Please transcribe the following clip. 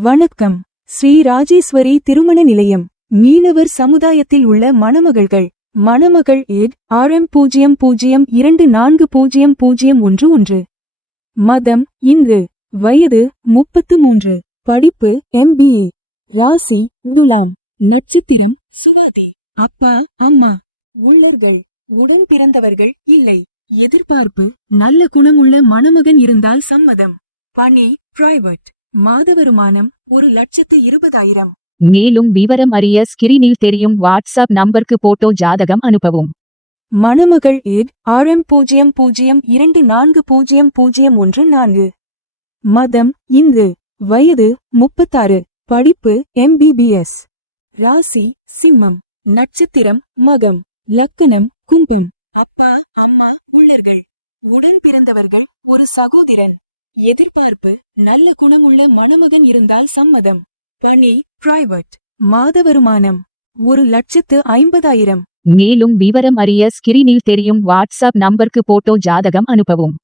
வணக்கம். ஸ்ரீ ராஜேஸ்வரி திருமண நிலையம். மீனவர் சமுதாயத்தில் உள்ள மணமகள்கள். மணமகள் ஏட் RM00240011. மதம் இந்து. வயது 33. படிப்பு MBA. ராசி துலாம். நட்சத்திரம் சுவாதி. அப்பா அம்மா. உள்ளர்கள். உடன் பிறந்தவர்கள் இல்லை. எதிர்பார்ப்பு நல்ல குணமுள்ள மணமகன் இருந்தால் சம்மதம். பணி பிரைவேட். மாத வருமானம் 1,20,000. மேலும் விவரம் அறிய ஸ்கிரீனில் தெரியும் வாட்ஸ்அப் நம்பருக்கு போட்டோ ஜாதகம் அனுப்பவும். மணமகள் ஏட் RM00240014. மதம் இந்து. வயது 36. படிப்பு MBBS. ராசி சிம்மம். நட்சத்திரம் மகம். லக்கணம் கும்பம். அப்பா அம்மா உள்ளர்கள். உடன் பிறந்தவர்கள் ஒரு சகோதரன். எதிர்பார்ப்பு நல்ல குணமுள்ள மணமகன் இருந்தால் சம்மதம். பணி பிரைவேட். மாத வருமானம் 1,50,000. மேலும் விவரம் அறிய ஸ்கிரீனில் தெரியும் வாட்ஸ்அப் நம்பருக்கு போட்டோ ஜாதகம் அனுப்பவும்.